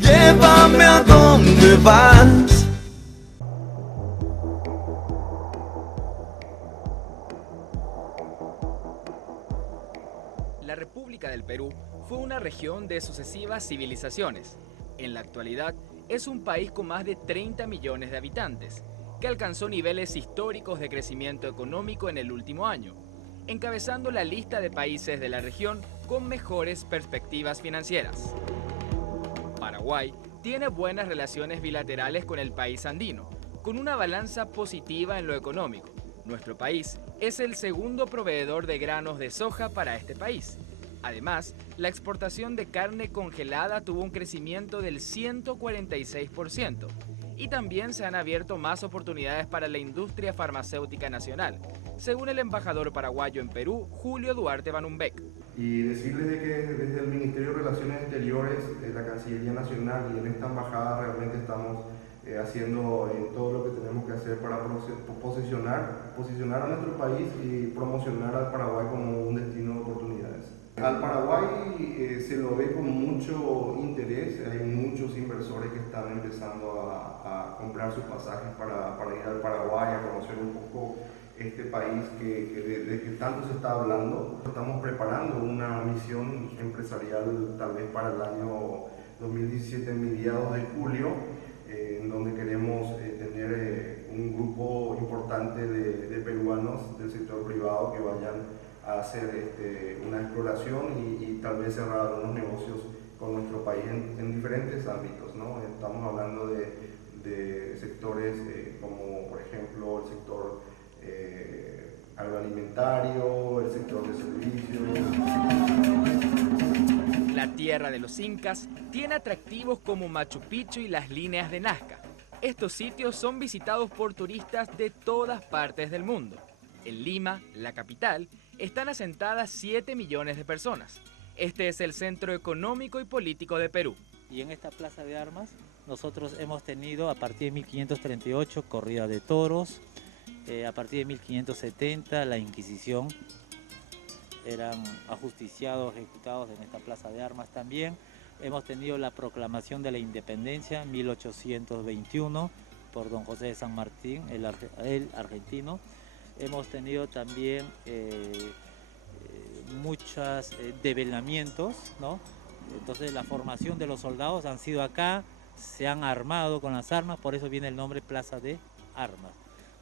Llévame a donde vas. La República del Perú fue una región de sucesivas civilizaciones. En la actualidad es un país con más de 30 millones de habitantes, que alcanzó niveles históricos de crecimiento económico en el último año, encabezando la lista de países de la región con mejores perspectivas financieras. Paraguay tiene buenas relaciones bilaterales con el país andino, con una balanza positiva en lo económico. Nuestro país es el segundo proveedor de granos de soja para este país. Además, la exportación de carne congelada tuvo un crecimiento del 146% y también se han abierto más oportunidades para la industria farmacéutica nacional, según el embajador paraguayo en Perú, Julio Duarte Banumbeck. Y decirles de que desde el Ministerio de Relaciones Exteriores, la Cancillería Nacional y en esta embajada realmente estamos haciendo todo lo que tenemos que hacer para posicionar a nuestro país y promocionar al Paraguay como un destino de oportunidades. Al Paraguay se lo ve con mucho interés, hay muchos inversores que están empezando a comprar sus pasajes para ir al Paraguay, a conocer un poco este país de que tanto se está hablando. Estamos preparando una misión empresarial tal vez para el año 2017, mediados de julio, en donde queremos tener un grupo importante de peruanos del sector privado que vayan a hacer una exploración y tal vez cerrar algunos negocios con nuestro país en diferentes ámbitos, ¿no? Estamos hablando de sectores como por ejemplo el sector agroalimentario, el sector de servicios. La tierra de los incas tiene atractivos como Machu Picchu y las líneas de Nazca. Estos sitios son visitados por turistas de todas partes del mundo. En Lima, la capital, están asentadas 7 millones de personas. Este es el centro económico y político de Perú. Y en esta plaza de armas nosotros hemos tenido a partir de 1538 corrida de toros, a partir de 1570 la Inquisición, eran ajusticiados, ejecutados en esta plaza de armas también. Hemos tenido la proclamación de la independencia en 1821 por don José de San Martín, el argentino. Hemos tenido también muchos develamientos, ¿no? Entonces la formación de los soldados han sido acá, se han armado con las armas, por eso viene el nombre Plaza de Armas.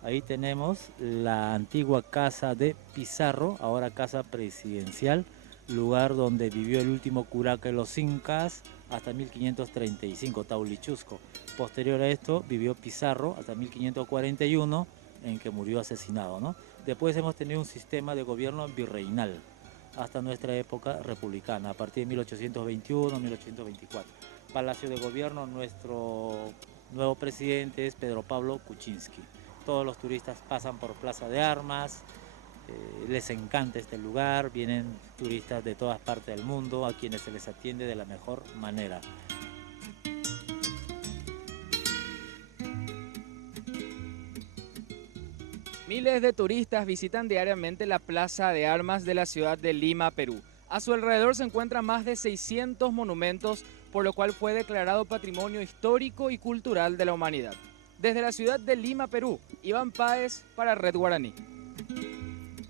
Ahí tenemos la antigua casa de Pizarro, ahora casa presidencial, lugar donde vivió el último curaca de los incas hasta 1535, Taulichusco. Posterior a esto vivió Pizarro hasta 1541, en que murió asesinado, ¿no? Después hemos tenido un sistema de gobierno virreinal hasta nuestra época republicana, a partir de 1821, 1824. Palacio de Gobierno, nuestro nuevo presidente es Pedro Pablo Kuczynski. Todos los turistas pasan por Plaza de Armas, les encanta este lugar, vienen turistas de todas partes del mundo a quienes se les atiende de la mejor manera. Miles de turistas visitan diariamente la Plaza de Armas de la ciudad de Lima, Perú. A su alrededor se encuentran más de 600 monumentos, por lo cual fue declarado Patrimonio Histórico y Cultural de la Humanidad. Desde la ciudad de Lima, Perú, Iván Páez para Red Guaraní.